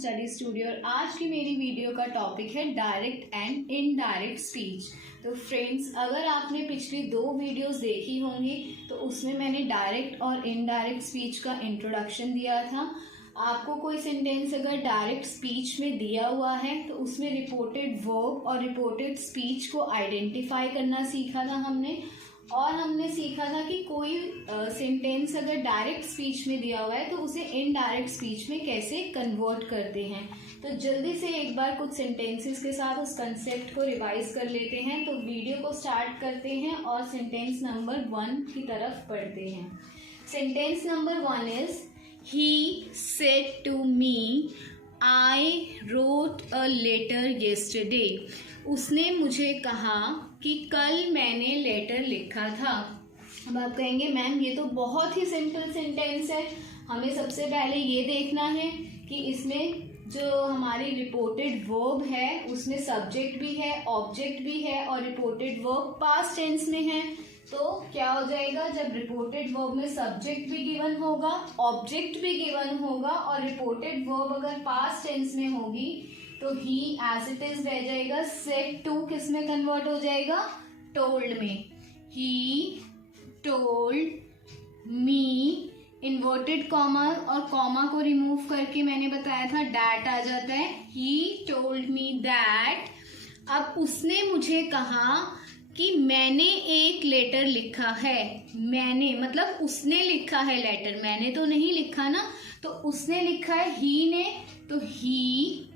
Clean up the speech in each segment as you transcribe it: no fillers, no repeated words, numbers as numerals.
Study studio और आज की मेरी वीडियो का टॉपिक है डायरेक्ट एंड इनडायरेक्ट स्पीच। तो फ्रेंड्स, अगर आपने पिछली 2 वीडियोस देखी होंगी तो उसमें मैंने डायरेक्ट और इनडायरेक्ट स्पीच का इंट्रोडक्शन दिया था। आपको कोई सेंटेंस अगर डायरेक्ट स्पीच में दिया हुआ है तो उसमें रिपोर्टेड वर्ब और रिपोर्टेड स्पीच को आइडेंटिफाई करना सीखा था हमने, और हमने सीखा था कि कोई सेंटेंस अगर डायरेक्ट स्पीच में दिया हुआ है तो उसे इनडायरेक्ट स्पीच में कैसे कन्वर्ट करते हैं। तो जल्दी से एक बार कुछ सेंटेंसेस के साथ उस कंसेप्ट को रिवाइज कर लेते हैं। तो वीडियो को स्टार्ट करते हैं और सेंटेंस नंबर 1 की तरफ पढ़ते हैं। Sentence number 1 is he said to me I wrote a letter yesterday. उसने मुझे कहा कि कल मैंने लेटर लिखा था। अब आप कहेंगे मैम ये तो बहुत ही सिंपल सेंटेंस है, हमें सबसे पहले ये देखना है कि इसमें जो हमारी रिपोर्टेड वर्ब है उसमें सब्जेक्ट भी है, ऑब्जेक्ट भी है और रिपोर्टेड वर्ब पास्ट टेंस में है। तो क्या हो जाएगा, जब रिपोर्टेड वर्ब में सब्जेक्ट भी गिवन होगा, ऑब्जेक्ट भी गिवन होगा और रिपोर्टेड वर्ब अगर पास्ट टेंस में होगी तो ही एज इट इज रह जाएगा। सेड टू किस में कन्वर्ट हो जाएगा, टोल्ड में। He told me, inverted comma और कॉमा को रिमूव करके मैंने बताया था दैट आ जाता है। He told me that. अब उसने मुझे कहा कि मैंने एक लेटर लिखा है। मैंने मतलब उसने लिखा है लेटर, मैंने तो नहीं लिखा ना, तो उसने लिखा है ही ने, तो ही।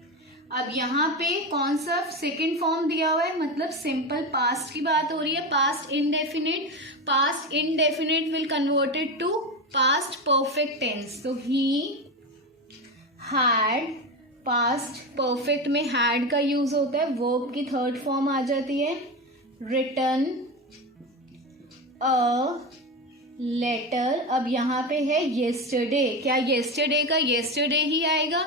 अब यहाँ पे कौन सा सेकंड फॉर्म दिया हुआ है, मतलब सिंपल पास्ट की बात हो रही है, past indefinite. Past indefinite will converted to past perfect tense. तो ही हैड, पास्ट परफेक्ट में हैड का यूज होता है, वर्ब की थर्ड फॉर्म आ जाती है। रिटन अ लेटर, अब यहाँ पे है येस्टरडे। क्या येस्टरडे का येस्टरडे ही आएगा?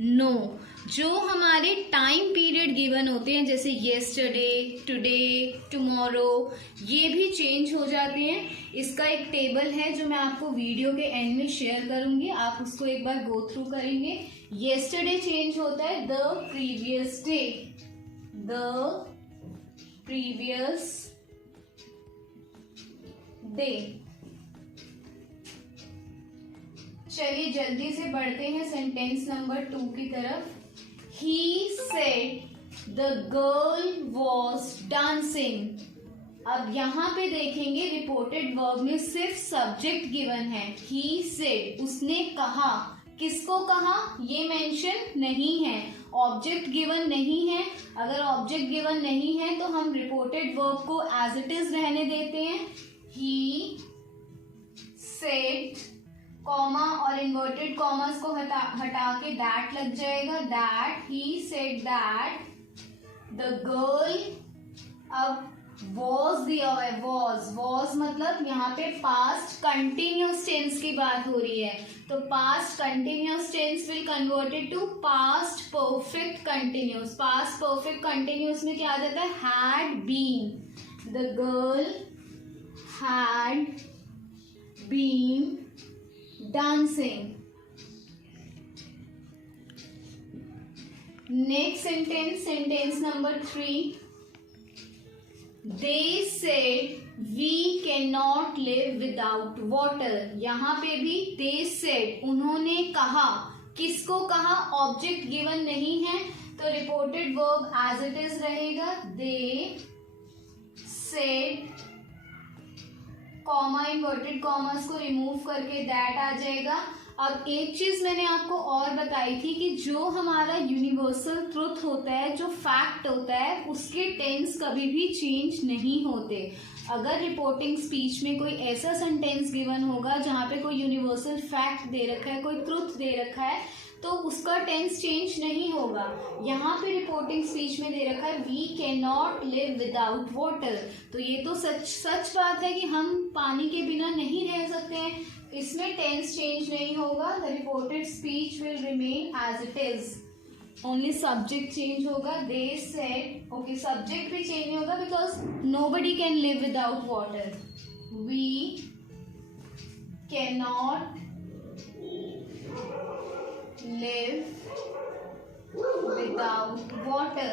नो। जो हमारे टाइम पीरियड गिवन होते हैं जैसे येस्टरडे, टुडे, टुमारो, ये भी चेंज हो जाते हैं। इसका एक टेबल है जो मैं आपको वीडियो के एंड में शेयर करूंगी, आप उसको एक बार गो थ्रू करेंगे। येस्टरडे चेंज होता है the previous day, the previous day. चलिए जल्दी से बढ़ते हैं सेंटेंस नंबर 2 की तरफ। He said the girl was dancing। अब यहाँ पे देखेंगे रिपोर्टेड वर्ब में सिर्फ सब्जेक्ट गिवन है। He said, उसने कहा। किसको कहा ये मेंशन नहीं है, ऑब्जेक्ट गिवन नहीं है। अगर ऑब्जेक्ट गिवन नहीं है तो हम रिपोर्टेड वर्ब को एज इट इज रहने देते हैं। He said, कॉमा और इन्वर्टेड कॉमर्स को हटा के दैट लग जाएगा। That he said that the girl. अब वॉज दिया हुआ है, वॉज मतलब यहाँ पे पास्ट कंटिन्यूस टेंस की बात हो रही है, तो past continuous tense will converted to past perfect continuous. Past perfect continuous में क्या आ जाता है, had been. The girl had been dancing। Next sentence, sentence number 3. They said we cannot live without water। यहाँ पे भी they said, उन्होंने कहा। किसको कहा, ऑब्जेक्ट गिवन नहीं है तो reported verb as it is रहेगा। They said, comma inverted commas को रिमूव करके दैट आ जाएगा। अब एक चीज मैंने आपको और बताई थी कि जो हमारा यूनिवर्सल ट्रुथ होता है, जो फैक्ट होता है, उसके टेंस कभी भी चेंज नहीं होते। अगर रिपोर्टिंग स्पीच में कोई ऐसा सेंटेंस गिवन होगा जहाँ पे कोई यूनिवर्सल फैक्ट दे रखा है, कोई ट्रुथ दे रखा है, तो उसका टेंस चेंज नहीं होगा। यहाँ पे रिपोर्टिंग स्पीच में दे रखा है we can not live without water, तो ये तो सच बात है कि हम पानी के बिना नहीं रह सकते हैं। इसमें टेंस चेंज नहीं होगा। The reported speech will remain as it is, only subject change होगा। दे सेड, ओके सब्जेक्ट भी चेंज होगा because nobody can live without water. We can not live without water.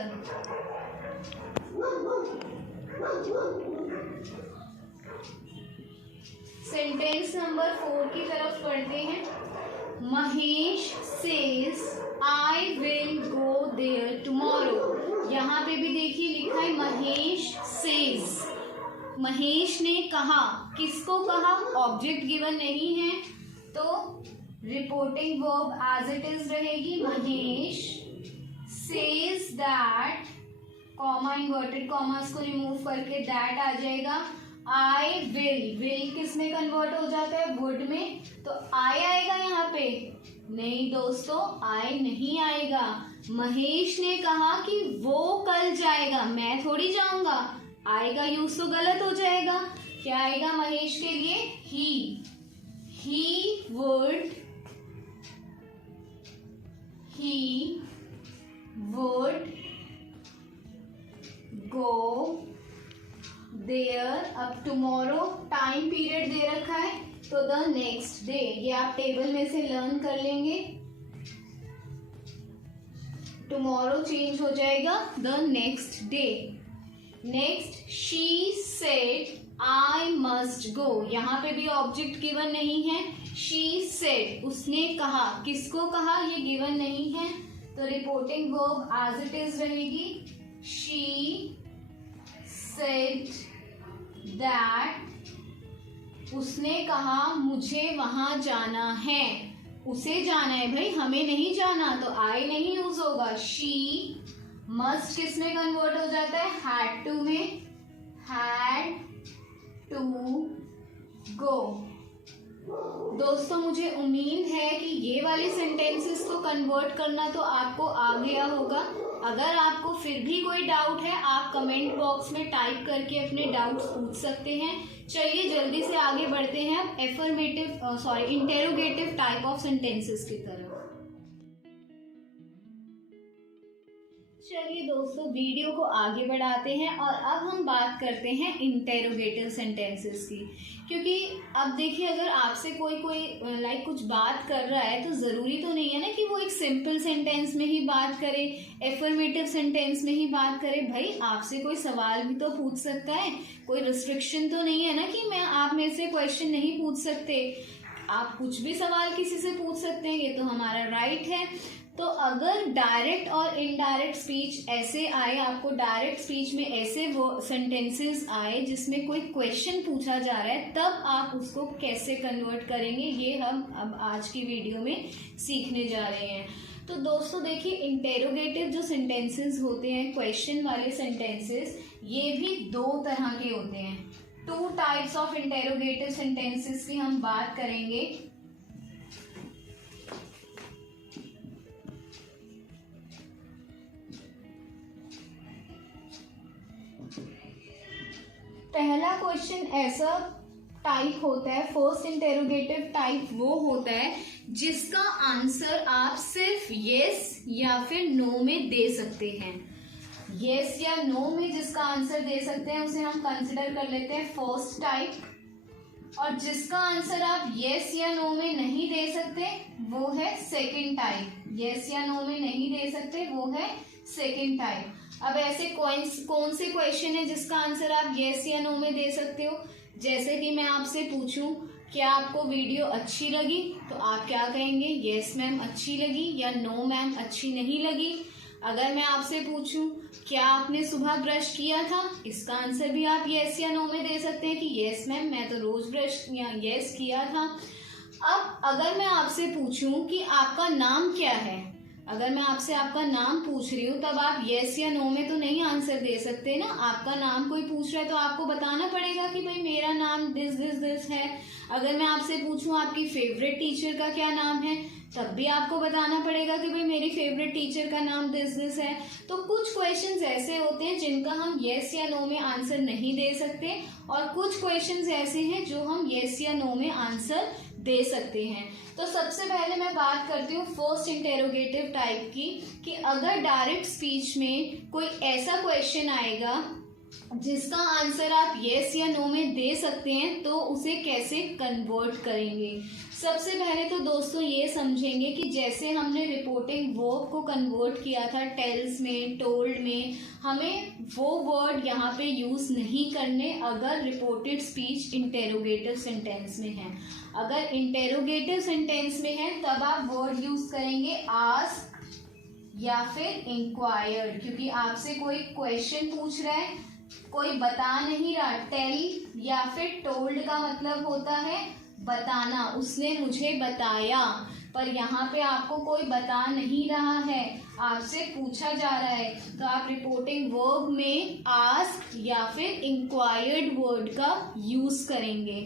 Sentence number 4 की तरफ पढ़ते हैं. Mahesh says I will go there tomorrow. यहाँ पे भी देखिए लिखा है महेश says. महेश ने कहा. किसको कहा? ऑब्जेक्ट गिवन नहीं है तो reporting verb as it is रहेगी. Mahesh says that, comma inverted commas को रिमूव करके दैट आ जाएगा. I will किस में कन्वर्ट हो जाता है? वुड में. तो I आएगा यहाँ पे? नहीं दोस्तों, I नहीं आएगा. महेश ने कहा कि वो कल जाएगा, मैं थोड़ी जाऊंगा. आएगा यूज तो गलत हो जाएगा. क्या आएगा महेश के लिए? he would go there. अब टुमारो टाइम पीरियड दे रखा है तो द नेक्स्ट डे. ये आप टेबल में से लर्न कर लेंगे. टुमारो चेंज हो जाएगा the next day. Next she said I must go. यहाँ पे भी ऑब्जेक्ट गिवन नहीं है. शी सेड, उसने कहा. किसको कहा? ये गिवन नहीं है तो reporting verb as it is रहेगी. शी सेड दैट, उसने कहा मुझे वहां जाना है. उसे जाना है भाई, हमें नहीं जाना, तो आई नहीं यूज होगा. शी मस्ट किस में कन्वर्ट हो जाता है? हैड टू में. Had to go. दोस्तों मुझे उम्मीद है कि ये वाली सेंटेंसेस को कन्वर्ट करना तो आपको आ गया होगा. अगर आपको फिर भी कोई डाउट है आप कमेंट बॉक्स में टाइप करके अपने डाउट्स पूछ सकते हैं. चलिए जल्दी से आगे बढ़ते हैं इंटेरोगेटिव टाइप ऑफ सेंटेंसेस की तरफ. चलिए दोस्तों वीडियो को आगे बढ़ाते हैं और अब हम बात करते हैं इंटेरोगेटिव सेंटेंसेस की. क्योंकि अब देखिए अगर आपसे कोई कुछ बात कर रहा है तो ज़रूरी तो नहीं है ना कि वो एक सिंपल सेंटेंस में ही बात करे, एफर्मेटिव सेंटेंस में ही बात करे. भाई आपसे कोई सवाल भी तो पूछ सकता है. कोई रिस्ट्रिक्शन तो नहीं है ना कि आप मेरे से क्वेश्चन नहीं पूछ सकते. आप कुछ भी सवाल किसी से पूछ सकते हैं, ये तो हमारा राइट है. तो अगर डायरेक्ट और इनडायरेक्ट स्पीच ऐसे आए, आपको डायरेक्ट स्पीच में ऐसे वो सेंटेंसेस आए जिसमें कोई क्वेश्चन पूछा जा रहा है, तब आप उसको कैसे कन्वर्ट करेंगे ये हम अब आज की वीडियो में सीखने जा रहे हैं. तो दोस्तों देखिए इंटेरोगेटिव जो सेंटेंसेस होते हैं, क्वेश्चन वाले सेंटेंसेस, ये भी दो तरह के होते हैं. 2 टाइप्स ऑफ इंटेरोगेटिव सेंटेंसेस की हम बात करेंगे. पहला क्वेश्चन ऐसा टाइप होता है, फर्स्ट इंटेरोगेटिव टाइप वो होता है जिसका आंसर आप सिर्फ यस या फिर नो में दे सकते हैं. यस या नो में जिसका आंसर दे सकते हैं उसे हम कंसिडर कर लेते हैं फर्स्ट टाइप. और जिसका आंसर आप यस या नो में नहीं दे सकते वो है सेकंड टाइप. यस या नो में नहीं दे सकते वो है सेकंड टाइप. अब ऐसे कौन से क्वेश्चन है जिसका आंसर आप यस या नो में दे सकते हो? जैसे कि मैं आपसे पूछूं क्या आपको वीडियो अच्छी लगी, तो आप क्या कहेंगे? यस मैम अच्छी लगी, या नो मैम अच्छी नहीं लगी. अगर मैं आपसे पूछूं क्या आपने सुबह ब्रश किया था, इसका आंसर भी आप यस या नो में दे सकते हैं कि यस मैम मैं तो रोज ब्रश या यस किया था. अब अगर मैं आपसे पूछूं कि आपका नाम क्या है, अगर मैं आपसे आपका नाम पूछ रही हूँ तब आप यस या नो में तो नहीं आंसर दे सकते ना. आपका नाम कोई पूछ रहा है तो आपको बताना पड़ेगा कि भाई मेरा नाम दिस है. अगर मैं आपसे पूछूं आपकी फेवरेट टीचर का क्या नाम है, तब भी आपको बताना पड़ेगा कि भाई मेरी फेवरेट टीचर का नाम दिस है. तो कुछ क्वेश्चंस ऐसे होते हैं जिनका हम यस या नो में आंसर नहीं दे सकते और कुछ क्वेश्चंस ऐसे हैं जो हम यस या नो में आंसर दे सकते हैं. तो सबसे पहले मैं बात करती हूँ फर्स्ट इंटेरोगेटिव टाइप की कि अगर डायरेक्ट स्पीच में कोई ऐसा क्वेश्चन आएगा जिसका आंसर आप यस या नो में दे सकते हैं, तो उसे कैसे कन्वर्ट करेंगे। सबसे पहले तो दोस्तों ये समझेंगे कि जैसे हमने रिपोर्टिंग वर्ब को कन्वर्ट किया था टेल्स में, टोल्ड में, हमें वो वर्ड यहाँ पे यूज़ नहीं करने अगर रिपोर्टेड स्पीच इंटेरोगेटिव सेंटेंस में है। अगर इंटेरोगेटिव सेंटेंस में है तब आप वर्ड यूज़ करेंगे आस्क या फिर इंक्वायर्ड, क्योंकि आपसे कोई क्वेश्चन पूछ रहा है, कोई बता नहीं रहा। टेल या फिर टोल्ड का मतलब होता है बताना, उसने मुझे बताया, पर यहाँ पे आपको कोई बता नहीं रहा है, आपसे पूछा जा रहा है, तो आप रिपोर्टिंग वर्ब में आस्क या फिर इंक्वायर्ड वर्ड का यूज करेंगे।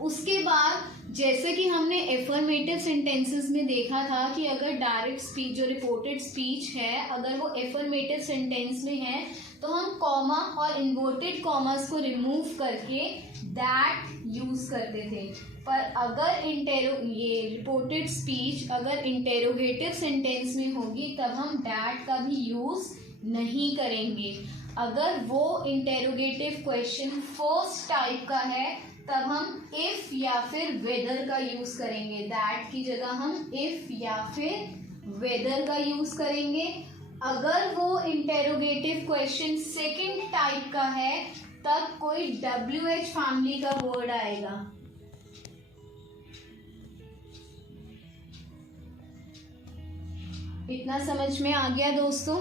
उसके बाद जैसे कि हमने एफर्मेटिव सेंटेंसेस में देखा था कि अगर डायरेक्ट स्पीच जो रिपोर्टेड स्पीच है अगर वो एफर्मेटिव सेंटेंस में है तो हम कॉमा और इन्वर्टेड कॉमास को रिमूव करके दैट यूज करते थे। पर अगर ये रिपोर्टेड स्पीच अगर इंटेरोगेटिव सेंटेंस में होगी तब हम दैट का भी यूज नहीं करेंगे। अगर वो इंटेरोगेटिव क्वेश्चन फर्स्ट टाइप का है तब हम इफ या फिर वेदर का यूज करेंगे। दैट की जगह हम इफ या फिर वेदर का यूज करेंगे। अगर वो इंटेरोगेटिव क्वेश्चन सेकंड टाइप का है तब कोई WH फैमिली का वर्ड आएगा। इतना समझ में आ गया दोस्तों?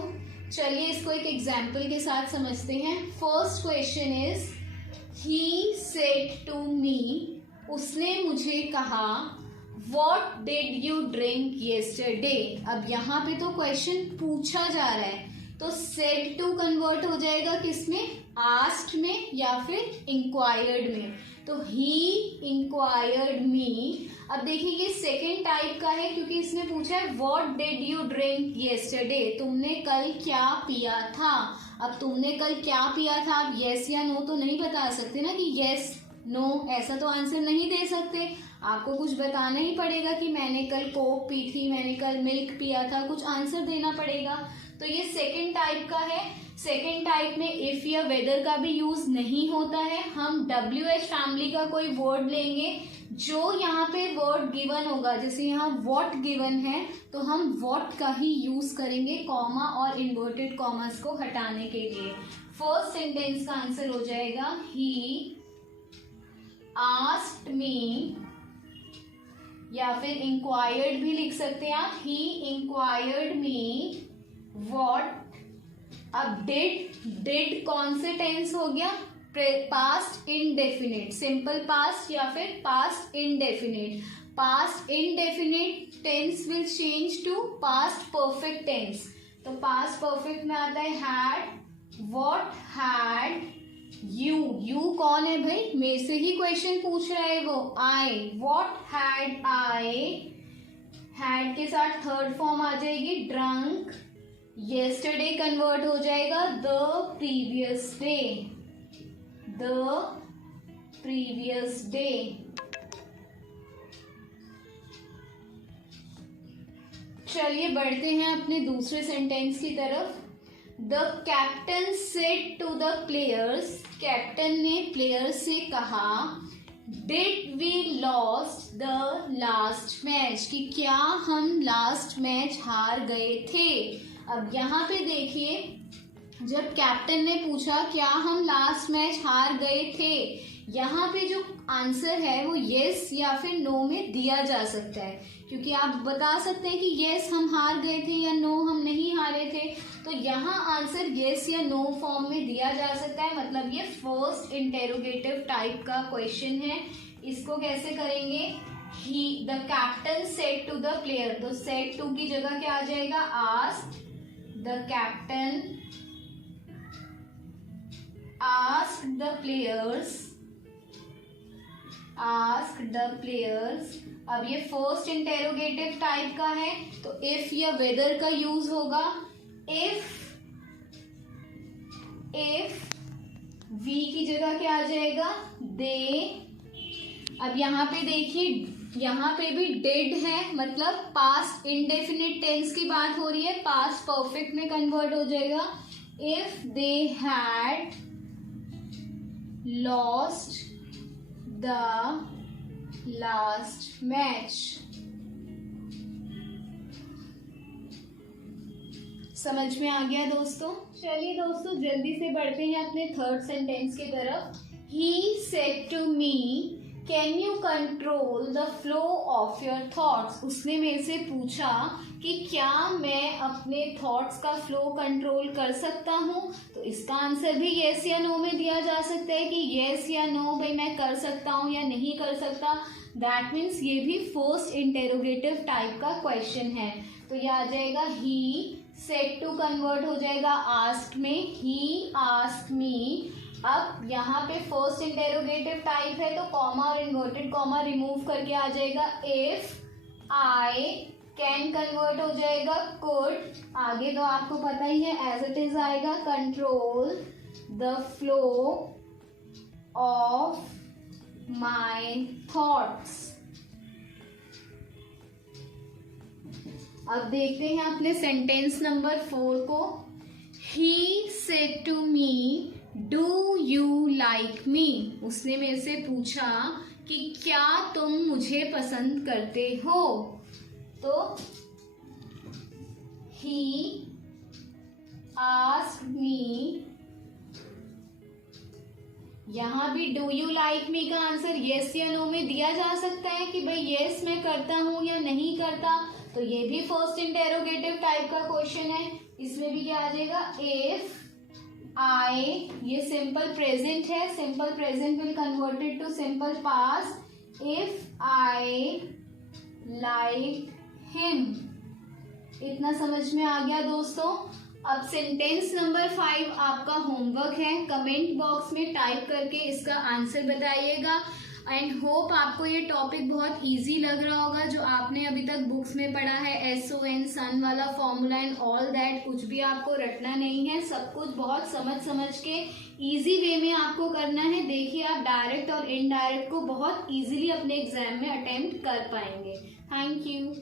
चलिए इसको एक एग्जाम्पल के साथ समझते हैं। First question is he said to me, उसने मुझे कहा, what did you drink yesterday. अब यहाँ पे तो क्वेश्चन पूछा जा रहा है तो सेड टू कन्वर्ट हो जाएगा किसमें, आस्क्ड में या फिर इंक्वायर्ड में। तो ही इंक्वायर्ड मी। अब देखिए ये सेकेंड टाइप का है क्योंकि इसने पूछा है what did you drink yesterday, तुमने कल क्या पिया था। अब तुमने कल क्या पिया था, आप येस या नो तो नहीं बता सकते ना कि येस नो, ऐसा तो आंसर नहीं दे सकते। आपको कुछ बताना ही पड़ेगा कि मैंने कल कोक पी थी, मैंने कल मिल्क पिया था, कुछ आंसर देना पड़ेगा। तो ये सेकेंड टाइप का है। सेकेंड टाइप में इफ या वेदर का भी यूज नहीं होता है। हम WH फैमिली का कोई वर्ड लेंगे जो यहाँ पे वर्ड गिवन होगा, जैसे यहाँ व्हाट गिवन है तो हम व्हाट का ही यूज करेंगे कॉमा और इन्वर्टेड कॉमर्स को हटाने के लिए। फर्स्ट सेंटेंस का आंसर हो जाएगा ही आस्क्ड मी, या फिर इंक्वायर्ड भी लिख सकते हैं आप, ही इंक्वायर्ड मी व्हाट। अब डिड कौन से टेंस हो गया, पास्ट इनडेफिनिट, सिंपल पास्ट या फिर past indefinite. Past indefinite tense will change to past perfect tense. तो पास्ट परफेक्ट में आता है हैड, व्हाट हैड यू कौन है भाई, मेरे से ही क्वेश्चन पूछ रहा है वो, आई, व्हाट हैड आई। हैड के साथ थर्ड फॉर्म आ जाएगी ड्रंक। येस्टरडे कन्वर्ट हो जाएगा the previous day, the previous day. चलिए बढ़ते हैं अपने दूसरे सेंटेंस की तरफ। The captain said to the players, captain ने प्लेयर्स से कहा, did we lost the last match, कि क्या हम लास्ट मैच हार गए थे। अब यहाँ पे देखिए जब कैप्टन ने पूछा क्या हम लास्ट मैच हार गए थे, यहाँ पे जो आंसर है वो येस या फिर नो में दिया जा सकता है, क्योंकि आप बता सकते हैं कि येस हम हार गए थे या नो हम नहीं हारे थे। तो यहाँ आंसर येस या नो फॉर्म में दिया जा सकता है, मतलब ये फर्स्ट इंटेरोगेटिव टाइप का क्वेश्चन है। इसको कैसे करेंगे, he the captain said to the player, तो सेड टू की जगह क्या आ जाएगा, asked. The captain asked the players, asked the players। अब ये फर्स्ट इंटेरोगेटिव टाइप का है तो इफ या वेदर का यूज होगा। इफ वी की जगह क्या आ जाएगा, दे। अब यहाँ पे देखिए यहाँ पे भी डिड है, मतलब पास्ट इंडेफिनिट टेंस की बात हो रही है, पास्ट परफेक्ट में कन्वर्ट हो जाएगा। if they had lost the last match. समझ में आ गया दोस्तों? चलिए दोस्तों जल्दी से बढ़ते हैं अपने थर्ड सेंटेंस की तरफ। He said to me, Can you control the flow of your thoughts? उसने मेरे से पूछा कि क्या मैं अपने थॉट्स का फ्लो कंट्रोल कर सकता हूँ। तो इसका आंसर भी येस या नो में दिया जा सकता है कि येस या नो भाई मैं कर सकता हूँ या नहीं कर सकता। दैट मीन्स ये भी फर्स्ट इंटेरोगेटिव टाइप का क्वेश्चन है। तो ये आ जाएगा ही सेड टू कन्वर्ट हो जाएगा आस्क्ड में, ही आस्क्ड मी। अब यहाँ पे फर्स्ट इंटेरोगेटिव टाइप है तो कॉमा और इन्वर्टेड कॉमा रिमूव करके आ जाएगा इफ आई कैन कन्वर्ट हो जाएगा कुड। आगे तो आपको पता ही है एज इट इज आएगा control the flow of my thoughts. अब देखते हैं अपने सेंटेंस नंबर 4 को। He said to me do you like me. उसने मेरे से पूछा कि क्या तुम मुझे पसंद करते हो। तो ही आस्क्ड मी, यहाँ भी डू यू लाइक मी का आंसर येस या नो में दिया जा सकता है कि भाई येस मैं करता हूं या नहीं करता। तो ये भी फर्स्ट इंटेरोगेटिव टाइप का क्वेश्चन है। इसमें भी क्या आ जाएगा इफ आई, ये सिंपल प्रेजेंट है, simple present will converted to simple past. If I like him. इतना समझ में आ गया दोस्तों। अब सेंटेंस नंबर 5 आपका होमवर्क है। कमेंट बॉक्स में टाइप करके इसका आंसर बताइएगा। एंड होप आपको ये टॉपिक बहुत इजी लग रहा होगा। जो आपने अभी तक बुक्स में पढ़ा है SON सन वाला फॉर्मूला एंड ऑल दैट, कुछ भी आपको रटना नहीं है। सब कुछ बहुत समझ के इजी वे में आपको करना है। देखिए आप डायरेक्ट और इनडायरेक्ट को बहुत इजीली अपने एग्जाम में अटेम्प्ट कर पाएंगे। Thank you.